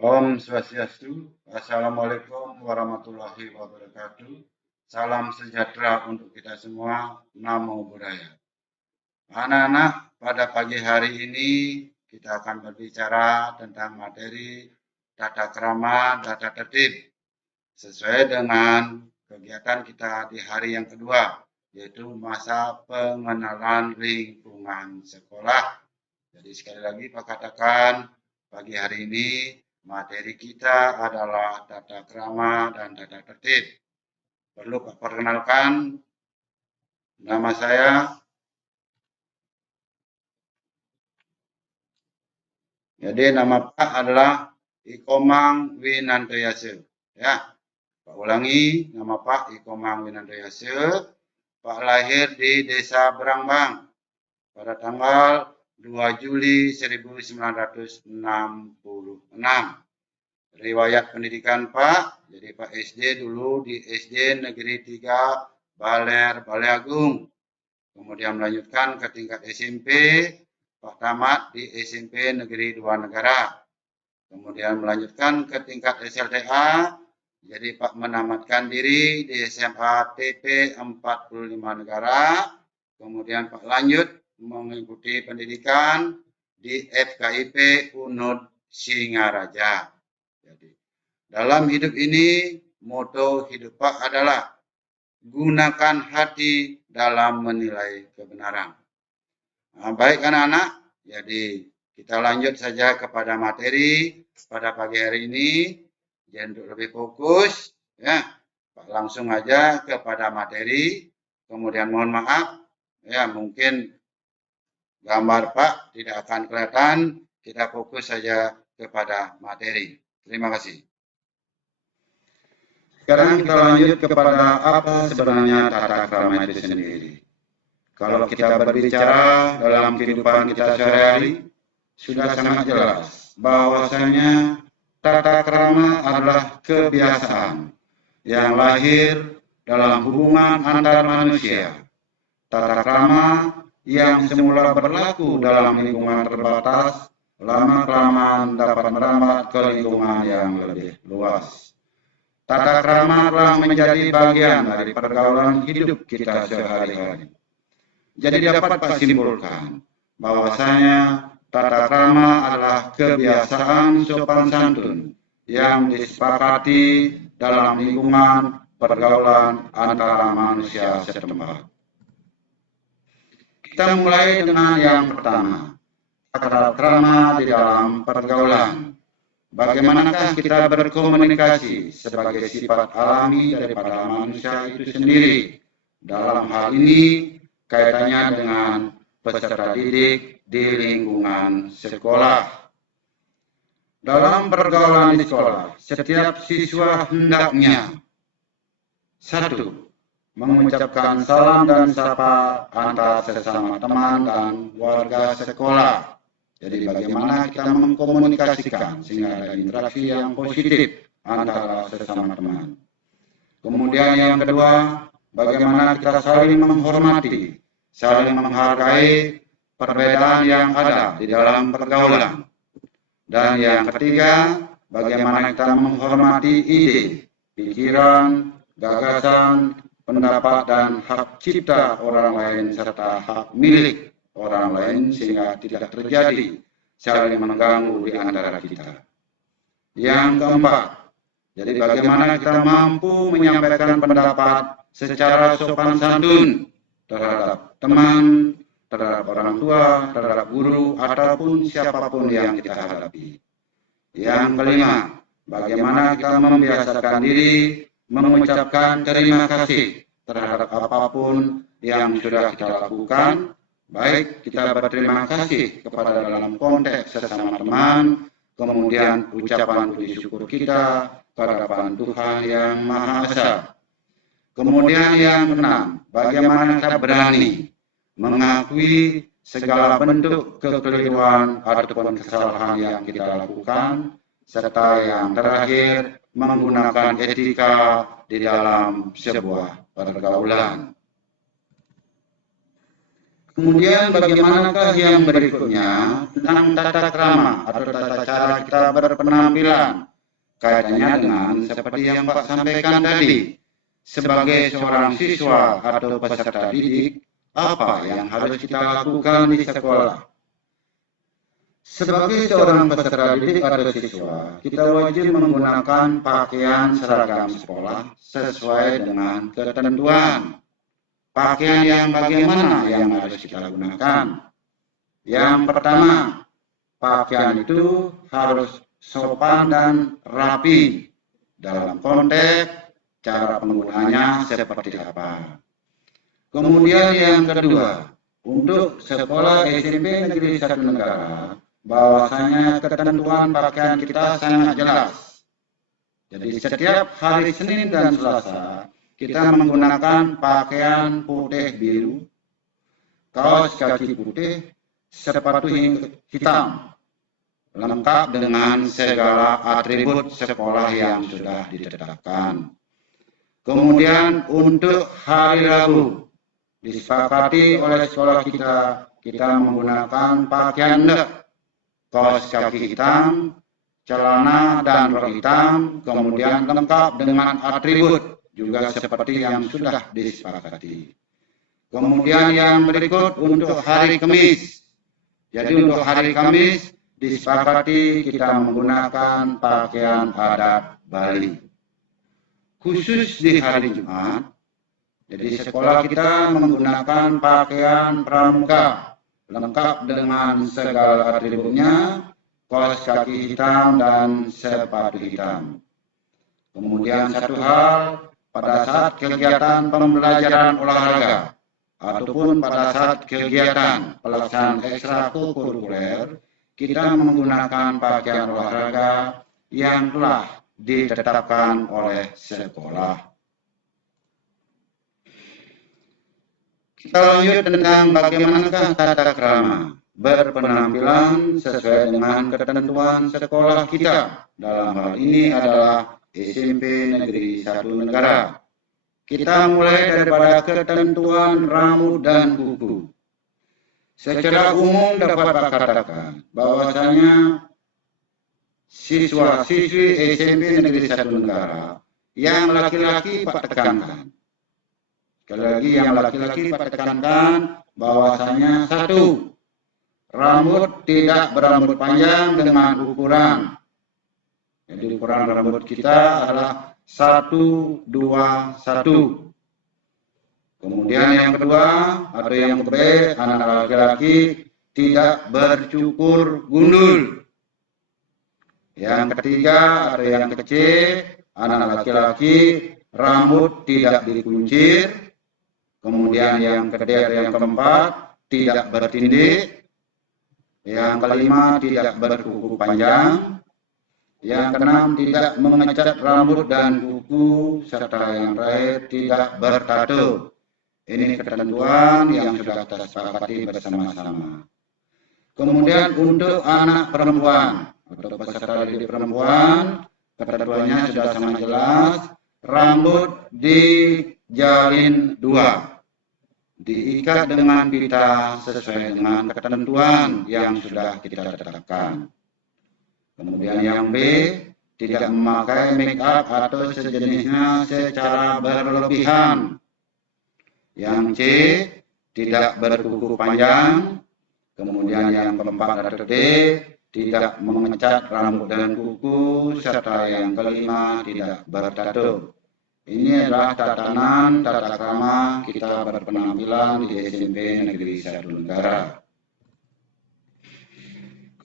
Om Swastiastu, Assalamualaikum warahmatullahi wabarakatuh. Salam sejahtera untuk kita semua. Namo Buddhaya. Anak-anak, pada pagi hari ini kita akan berbicara tentang materi tata krama dan tata tertib sesuai dengan kegiatan kita di hari yang kedua, yaitu masa pengenalan lingkungan sekolah. Jadi sekali lagi Pak katakan, pagi hari ini materi kita adalah tata krama dan tata tertib. Perlu Pak perkenalkan, nama saya. Jadi nama Pak adalah Ikomang Winantoyase. Ya, Pak ulangi, nama Pak Ikomang Winantoyase. Pak lahir di Desa Berangbang pada tanggal 2 Juli 1966. Riwayat pendidikan Pak, jadi Pak SD dulu di SD Negeri 3 Baler Baleagung. Kemudian melanjutkan ke tingkat SMP, Pak tamat di SMP Negeri 2 Negara. Kemudian melanjutkan ke tingkat SLTA, jadi Pak menamatkan diri di SMA TP 45 Negara. Kemudian Pak lanjut mengikuti pendidikan di FKIP UNUD Singaraja. Jadi, dalam hidup ini, moto hidup Pak adalah gunakan hati dalam menilai kebenaran. Nah, baik anak-anak, jadi kita lanjut saja kepada materi pada pagi hari ini. Jadi untuk lebih fokus, ya, Pak langsung aja kepada materi. Kemudian mohon maaf, ya mungkin gambar Pak tidak akan kelihatan. Kita fokus saja kepada materi. Terima kasih. Sekarang kita lanjut kepada apa sebenarnya tata krama itu sendiri. Kalau kita berbicara dalam kehidupan kita sehari-hari, sudah sangat jelas bahwasanya tata krama adalah kebiasaan yang lahir dalam hubungan antar manusia. Tata krama yang semula berlaku dalam lingkungan terbatas, lama-kelamaan dapat merambat ke lingkungan yang lebih luas. Tata krama telah menjadi bagian dari pergaulan hidup kita sehari-hari. Jadi dapat Pak simpulkan bahwasanya tata krama adalah kebiasaan sopan santun yang disepakati dalam lingkungan pergaulan antara manusia setempat. Kita mulai dengan yang pertama, tata krama di dalam pergaulan. Bagaimanakah kita berkomunikasi sebagai sifat alami daripada manusia itu sendiri? Dalam hal ini kaitannya dengan peserta didik di lingkungan sekolah. Dalam pergaulan di sekolah, setiap siswa hendaknya 1. Mengucapkan salam dan sapa antar sesama teman dan warga sekolah. Jadi bagaimana kita mengkomunikasikan sehingga ada interaksi yang positif antara sesama teman. Kemudian yang kedua, bagaimana kita saling menghormati, saling menghargai perbedaan yang ada di dalam pergaulan. Dan yang ketiga, bagaimana kita menghormati ide, pikiran, gagasan, pendapat dan hak cipta orang lain serta hak milik orang lain sehingga tidak terjadi saling mengganggu di antara kita. Yang keempat, jadi bagaimana kita mampu menyampaikan pendapat secara sopan santun terhadap teman, terhadap orang tua, terhadap guru, ataupun siapapun yang kita hadapi. Yang kelima, bagaimana kita membiasakan diri mengucapkan terima kasih terhadap apapun yang sudah kita lakukan, baik kita berterima kasih kepada dalam konteks sesama teman, kemudian ucapan puji syukur kita kehadapan Tuhan yang Maha Esa. Kemudian yang keenam, bagaimana kita berani mengakui segala bentuk kekeliruan ataupun kesalahan yang kita lakukan, serta yang terakhir menggunakan etika di dalam sebuah pergaulan. Kemudian bagaimanakah yang berikutnya tentang tata krama atau tata cara kita berpenampilan? Kaitannya dengan seperti yang Pak sampaikan tadi, sebagai seorang siswa atau peserta didik, apa yang harus kita lakukan di sekolah? Sebagai seorang peserta didik atau siswa, kita wajib menggunakan pakaian seragam sekolah sesuai dengan ketentuan. Pakaian yang bagaimana yang harus kita gunakan? Yang pertama, pakaian itu harus sopan dan rapi. Dalam konteks cara penggunaannya seperti apa. Kemudian yang kedua, untuk sekolah SMP Negeri 1 Negara, bahwasanya ketentuan pakaian kita sangat jelas. Jadi setiap hari Senin dan Selasa kita menggunakan pakaian putih biru, kaos kaki putih, sepatu hitam, lengkap dengan segala atribut sekolah yang sudah ditetapkan. Kemudian untuk hari Rabu disepakati oleh sekolah kita menggunakan pakaian endek, kaos kaki hitam, celana dan rok hitam, kemudian lengkap dengan atribut juga seperti yang sudah disepakati. Kemudian yang berikut untuk hari Kamis. Jadi untuk hari Kamis disepakati kita menggunakan pakaian adat Bali. Khusus di hari Jumat, jadi sekolah kita menggunakan pakaian pramuka, lengkap dengan segala atributnya, kaos kaki hitam dan sepatu hitam. Kemudian satu hal, pada saat kegiatan pembelajaran olahraga, ataupun pada saat kegiatan pelaksanaan ekstrakurikuler, kita menggunakan pakaian olahraga yang telah ditetapkan oleh sekolah. Kita lanjut tentang bagaimanakah tata krama berpenampilan sesuai dengan ketentuan sekolah kita. Dalam hal ini adalah SMP Negeri 1 Negara. Kita mulai daripada ketentuan rambut dan kuku. Secara umum dapat Pak katakan bahwasanya siswa-siswi SMP Negeri 1 Negara yang laki-laki Pak tekankan. Sekali lagi yang laki-laki Pak tekankan bahwasanya satu, rambut tidak berambut panjang dengan ukuran. Jadi ukuran rambut kita adalah 1, 2, 1. Kemudian yang kedua atau yang B, anak laki-laki tidak bercukur gundul. Yang ketiga atau yang kecil, anak laki-laki rambut tidak dikuncir. Kemudian yang ketiga yang keempat tidak bertindik. Yang kelima tidak berkuku panjang. Yang keenam tidak mengecat rambut dan kuku, serta yang terakhir tidak bertato. Ini ketentuan yang sudah kita sepakati bersama-sama. Kemudian untuk anak perempuan atau peserta didik perempuan, ketentuannya sudah sangat jelas. Rambut dijalin 2, diikat dengan pita sesuai dengan ketentuan yang sudah kita tetapkan. Kemudian yang B, tidak memakai make up atau sejenisnya secara berlebihan. Yang C, tidak berkuku panjang. Kemudian yang keempat atau D, tidak mengecat rambut dan kuku, serta yang kelima tidak bertato. Ini adalah tatanan tata krama kita berpenampilan di SMP Negeri 1 Negara.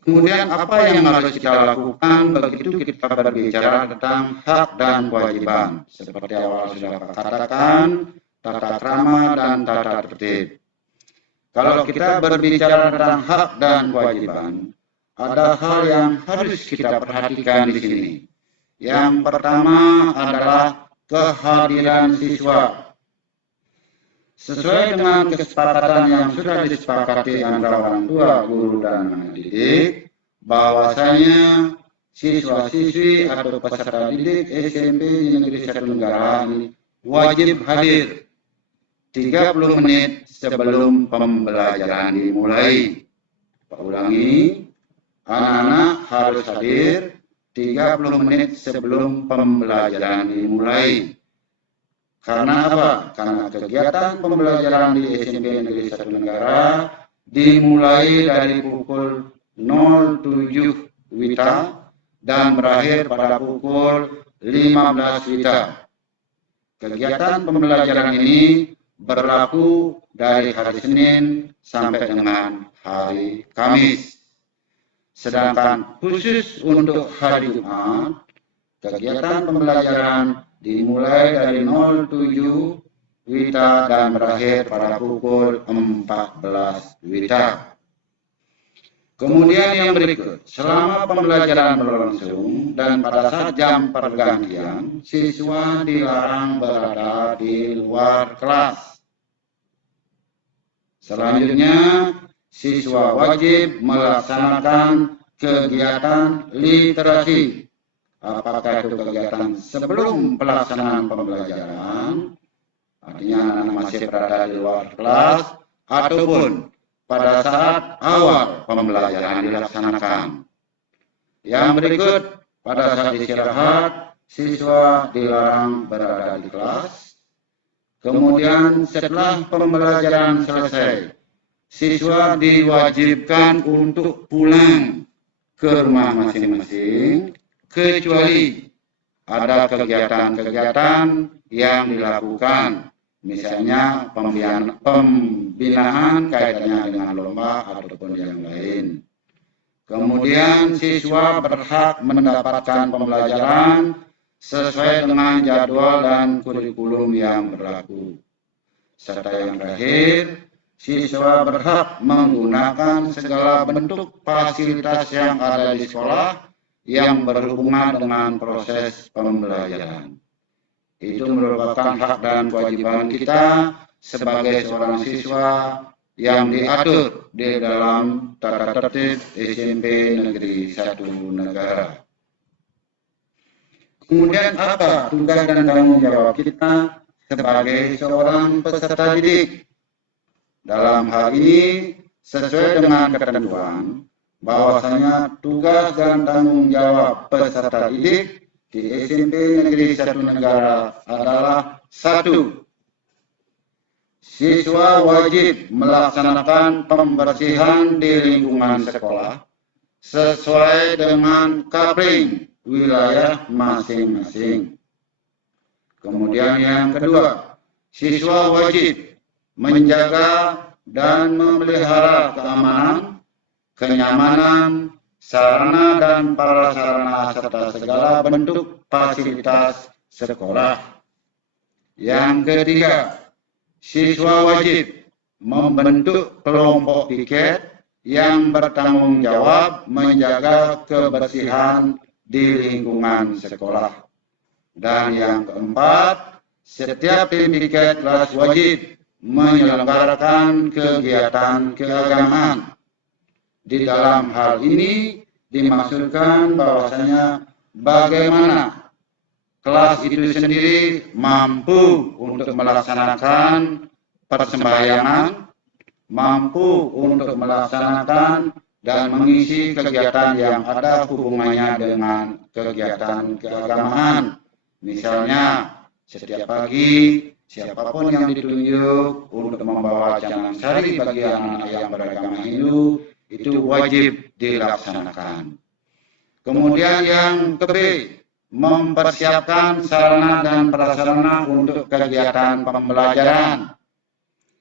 Kemudian apa yang harus kita lakukan begitu kita berbicara tentang hak dan kewajiban? Seperti awal sudah katakan, tata krama dan tata tertib. Kalau kita berbicara tentang hak dan kewajiban, ada hal yang harus kita perhatikan di sini. Yang pertama adalah kehadiran siswa. Sesuai dengan kesepakatan yang sudah disepakati antara orang tua, guru, dan anak didik, bahwasanya siswa-siswi atau peserta didik SMP Negeri 1 Negara wajib hadir. 30 menit sebelum pembelajaran dimulai. Pak ulangi, anak-anak harus hadir 30 menit sebelum pembelajaran dimulai. Karena apa? Karena kegiatan pembelajaran di SMP Negeri 1 Negara dimulai dari pukul 07 WITA dan berakhir pada pukul 15 WITA. Kegiatan pembelajaran ini berlaku dari hari Senin sampai dengan hari Kamis. Sedangkan khusus untuk hari Jumat, kegiatan pembelajaran dimulai dari 07 WITA dan berakhir pada pukul 14 WITA. Kemudian yang berikut, selama pembelajaran berlangsung dan pada saat jam pergantian, siswa dilarang berada di luar kelas. Selanjutnya, siswa wajib melaksanakan kegiatan literasi. Apakah itu kegiatan sebelum pelaksanaan pembelajaran, artinya anak masih berada di luar kelas, ataupun pada saat awal pembelajaran dilaksanakan. Yang berikut, pada saat istirahat, siswa dilarang berada di kelas. Kemudian setelah pembelajaran selesai, siswa diwajibkan untuk pulang ke rumah masing-masing, kecuali ada kegiatan-kegiatan yang dilakukan, misalnya pembinaan kaitannya dengan lomba ataupun yang lain. Kemudian siswa berhak mendapatkan pembelajaran sesuai dengan jadwal dan kurikulum yang berlaku. Serta yang terakhir, siswa berhak menggunakan segala bentuk fasilitas yang ada di sekolah yang berhubungan dengan proses pembelajaran. Itu merupakan hak dan kewajiban kita sebagai seorang siswa yang diatur di dalam tata tertib SMP Negeri 1 Negara. Kemudian apa tugas dan tanggung jawab kita sebagai seorang peserta didik? Dalam hal ini, sesuai dengan ketentuan, bahwasanya tugas dan tanggung jawab peserta didik di SMP Negeri 1 Negara adalah 1. Siswa wajib melaksanakan pembersihan di lingkungan sekolah sesuai dengan kapling wilayah masing-masing. Kemudian yang kedua, siswa wajib menjaga dan memelihara keamanan, kenyamanan, sarana dan prasarana serta segala bentuk fasilitas sekolah. Yang ketiga, siswa wajib membentuk kelompok piket yang bertanggung jawab menjaga kebersihan di lingkungan sekolah. Dan yang keempat, setiap tim piket kelas wajib menyelenggarakan kegiatan keagamaan. Di dalam hal ini dimaksudkan bahwasanya bagaimana kelas itu sendiri mampu untuk melaksanakan persembahyangan, mampu untuk melaksanakan dan mengisi kegiatan yang ada hubungannya dengan kegiatan keagamaan. Misalnya, setiap pagi, siapapun yang ditunjuk untuk membawa canang sari bagi anak-anak yang beragama Hindu, itu wajib dilaksanakan. Kemudian yang ke-B, mempersiapkan sarana dan prasarana untuk kegiatan pembelajaran.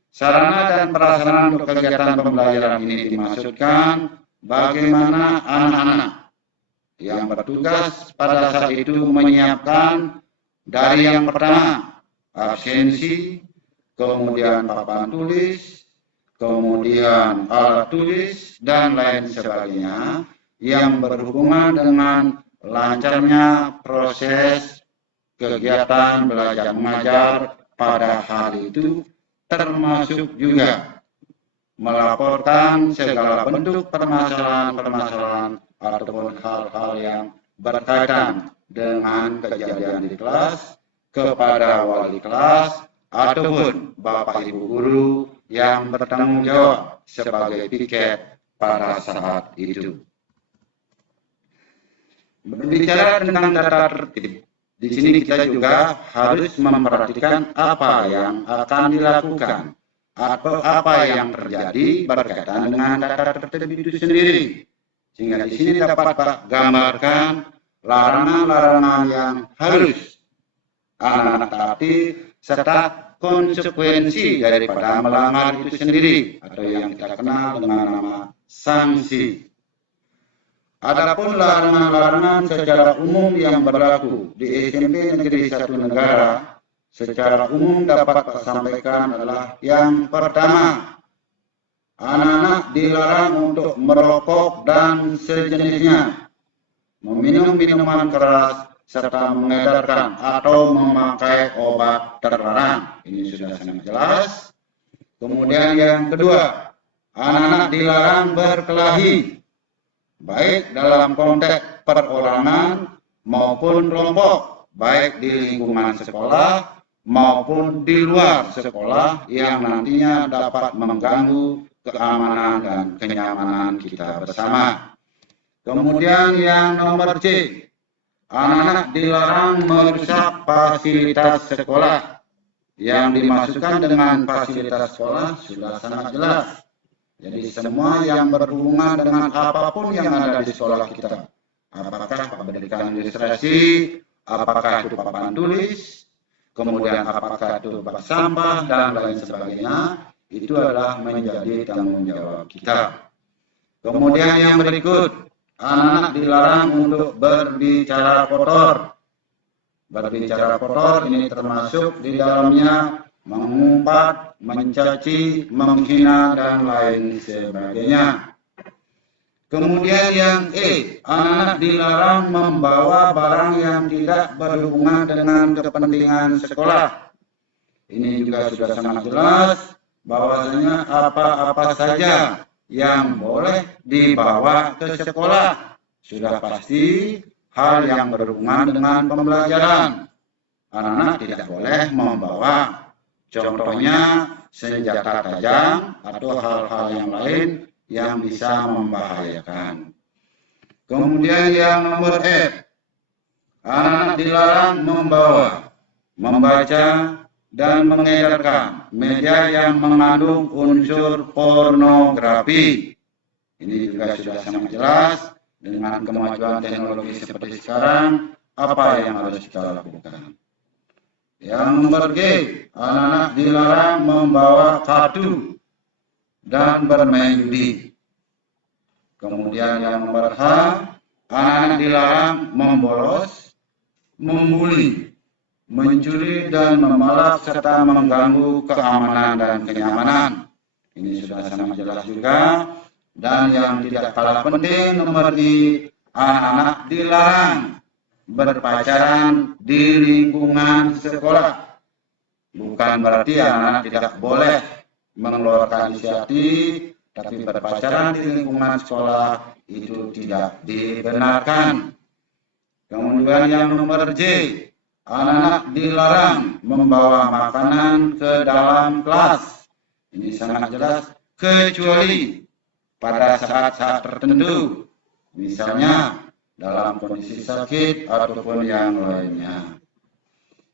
Sarana dan prasarana untuk kegiatan pembelajaran ini dimaksudkan bagaimana anak-anak yang bertugas pada saat itu menyiapkan dari yang pertama absensi, kemudian papan tulis, kemudian alat tulis, dan lain sebagainya yang berhubungan dengan lancarnya proses kegiatan belajar mengajar pada hari itu, termasuk juga melaporkan segala bentuk permasalahan-permasalahan ataupun hal-hal yang berkaitan dengan kejadian di kelas kepada wali kelas ataupun Bapak Ibu guru yang bertanggung jawab sebagai piket pada saat itu. Berbicara tentang tata tertib, di sini kita juga harus memperhatikan apa yang akan dilakukan atau apa yang terjadi berkaitan dengan tata tertib itu sendiri. Sehingga di sini dapat Pak gambarkan larangan-larangan yang harus anak-anak taati serta konsekuensi daripada melanggar itu sendiri atau yang kita kenal dengan nama sanksi. Adapun larangan-larangan secara umum yang berlaku di SMP Negeri 1 Negara secara umum dapat Pak sampaikan adalah yang pertama, anak-anak dilarang untuk merokok dan sejenisnya, meminum minuman keras, serta mengedarkan atau memakai obat terlarang. Ini sudah sangat jelas. Kemudian yang kedua, anak-anak dilarang berkelahi, baik dalam konteks perorangan maupun kelompok, baik di lingkungan sekolah maupun di luar sekolah yang nantinya dapat mengganggu keamanan dan kenyamanan kita bersama. Kemudian yang nomor C, anak-anak dilarang merusak fasilitas sekolah. Yang dimaksudkan dengan fasilitas sekolah sudah sangat jelas. Jadi semua yang berhubungan dengan apapun yang ada di sekolah kita, apakah pendidikan ilustrasi, apakah itu papan tulis, kemudian apakah itu bak sampah dan lain sebagainya, itu adalah menjadi tanggung jawab kita. Kemudian yang berikut, anak dilarang untuk berbicara kotor. Berbicara kotor ini termasuk di dalamnya mengumpat, mencaci, menghina, dan lain sebagainya. Kemudian yang E, anak dilarang membawa barang yang tidak berhubungan dengan kepentingan sekolah. Ini juga sudah sangat jelas bahwasanya apa-apa saja yang boleh dibawa ke sekolah sudah pasti hal yang berhubungan dengan pembelajaran. Anak-anak tidak boleh membawa, contohnya senjata tajam atau hal-hal yang lain yang bisa membahayakan. Kemudian yang nomor F, anak dilarang membawa, membaca, dan mengedarkan media yang mengandung unsur pornografi. Ini juga sudah sangat jelas dengan kemajuan teknologi seperti sekarang, apa yang harus kita lakukan. Yang nomor G, anak-anak dilarang membawa kartu dan bermain judi. Kemudian yang nomor H, anak-anak dilarang membolos, membuli, mencuri dan memalak serta mengganggu keamanan dan kenyamanan. Ini sudah sangat jelas juga. Dan yang tidak kalah penting nomor I, anak-anak dilarang berpacaran di lingkungan sekolah. Bukan berarti anak-anak tidak boleh mengeluarkan inisiatif, tapi berpacaran di lingkungan sekolah itu tidak dibenarkan. Kemudian yang nomor J, anak-anak dilarang membawa makanan ke dalam kelas. Ini sangat jelas, kecuali pada saat-saat tertentu, misalnya dalam kondisi sakit ataupun yang lainnya.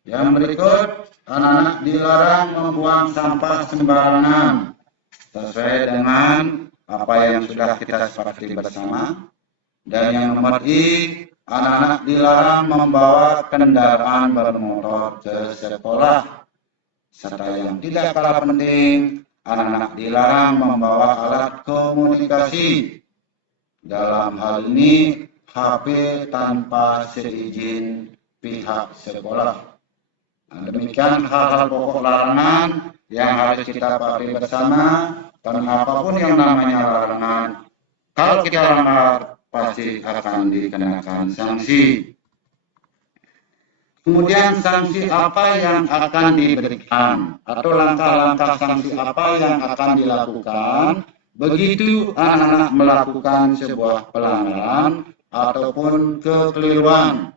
Yang berikut, anak-anak dilarang membuang sampah sembarangan sesuai dengan apa yang sudah kita sepakati bersama. Dan yang nomor I, anak-anak dilarang membawa kendaraan bermotor ke sekolah. Serta yang tidak kalah penting, anak-anak dilarang membawa alat komunikasi. Dalam hal ini, HP tanpa seizin pihak sekolah. Nah, demikian hal-hal pokok larangan yang harus kita pahami bersama. Dan apapun yang namanya larangan, kalau kita langgar pasti akan dikenakan sanksi. Kemudian sanksi apa yang akan diberikan atau langkah-langkah sanksi apa yang akan dilakukan begitu anak-anak melakukan sebuah pelanggaran ataupun kekeliruan.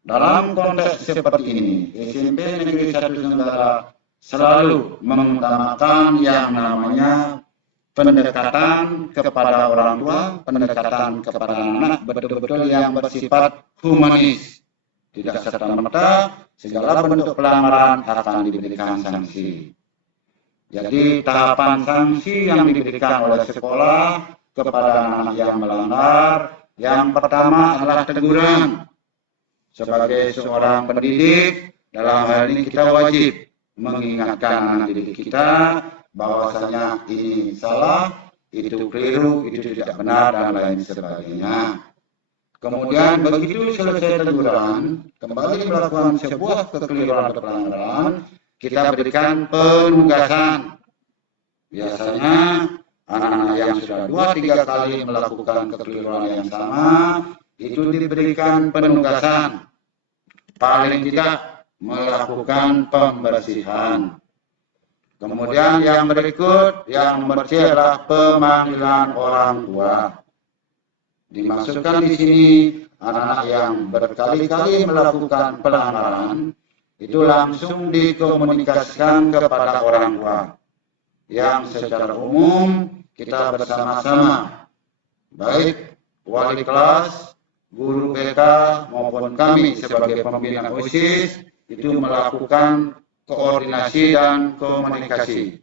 Dalam konteks seperti ini, SMP Negeri 1 Tenggara selalu mengutamakan yang namanya pendekatan kepada orang tua, pendekatan kepada anak betul-betul yang bersifat humanis. Tidak serta-merta segala bentuk pelanggaran akan diberikan sanksi. Jadi tahapan sanksi yang diberikan oleh sekolah kepada anak yang melanggar, yang pertama adalah teguran. Sebagai seorang pendidik, dalam hal ini kita wajib mengingatkan anak didik kita bahwasanya ini salah, itu keliru, itu tidak benar, dan lain sebagainya. Kemudian begitu selesai teguran, kembali melakukan sebuah kekeliruan atau pelanggaran, kita berikan penugasan. Biasanya anak-anak yang sudah 2-3 kali melakukan kekeliruan yang sama, itu diberikan penugasan, paling tidak melakukan pembersihan. Kemudian yang berikut, yang nomor C adalah pemanggilan orang tua. Dimasukkan di sini anak-anak yang berkali-kali melakukan pelanggaran, itu langsung dikomunikasikan kepada orang tua. Yang secara umum kita bersama-sama, baik wali kelas, guru BK maupun kami sebagai pembina OSIS itu melakukan koordinasi dan komunikasi.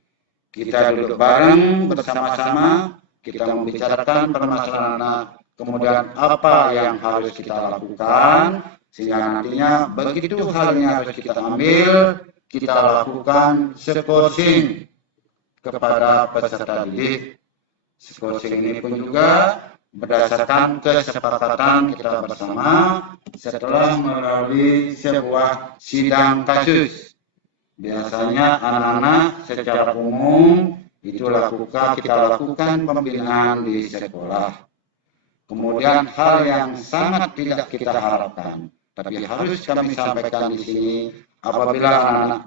Kita duduk bareng bersama-sama, kita membicarakan permasalahan, kemudian apa yang harus kita lakukan, sehingga nantinya begitu halnya harus kita ambil, kita lakukan skorsing kepada peserta didik. Skorsing ini pun juga berdasarkan kesepakatan kita bersama setelah melalui sebuah sidang kasus. Biasanya anak-anak secara umum itu kita lakukan pembinaan di sekolah. Kemudian hal yang sangat tidak kita harapkan, tapi harus kami sampaikan di sini, apabila anak-anak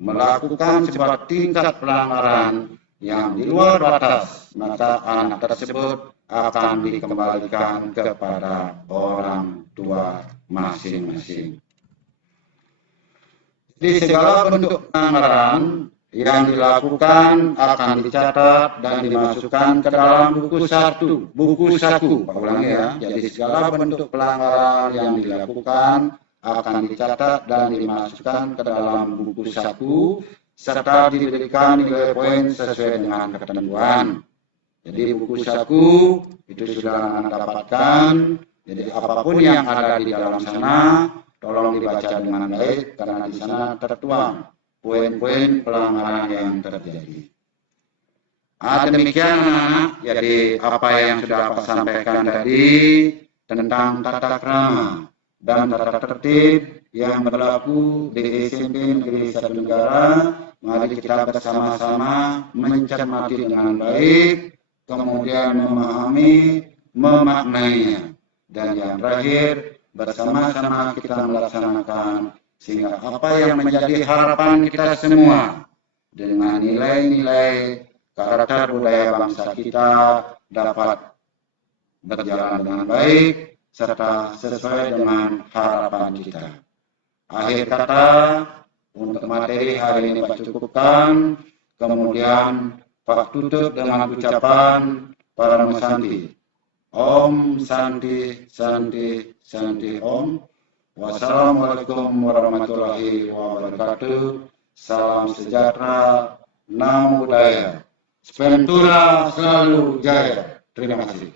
melakukan sebuah tingkat pelanggaran yang di luar batas, maka anak tersebut akan dikembalikan kepada orang tua masing-masing. Di segala bentuk pelanggaran yang dilakukan akan dicatat dan dimasukkan ke dalam buku saku. Ulangi ya. Jadi segala bentuk pelanggaran yang dilakukan akan dicatat dan dimasukkan ke dalam buku saku serta diberikan nilai poin sesuai dengan ketentuan. Jadi buku saku itu sudah Anda dapatkan. Jadi apapun yang ada di dalam sana, tolong dibaca dengan baik karena di sana tertuang poin-poin pelanggaran yang terjadi. Demikian anak-anak, jadi apa yang sudah Pak sampaikan tadi tentang tata krama dan tata tertib yang berlaku di SMP Negeri 1 Tenggara, mari kita bersama-sama mencermati dengan baik, kemudian memahami, memaknainya, dan yang terakhir bersama-sama kita melaksanakan sehingga apa yang menjadi harapan kita semua dengan nilai-nilai karakter budaya bangsa kita dapat berjalan dengan baik serta sesuai dengan harapan kita. Akhir kata untuk materi hari ini Pak cukupkan, kemudian Pak tutup dengan ucapan Parama Santi. Om Santi Santi Santi Om. Wassalamualaikum warahmatullahi wabarakatuh. Salam sejahtera, namo buddhaya. Sventura selalu jaya. Terima kasih.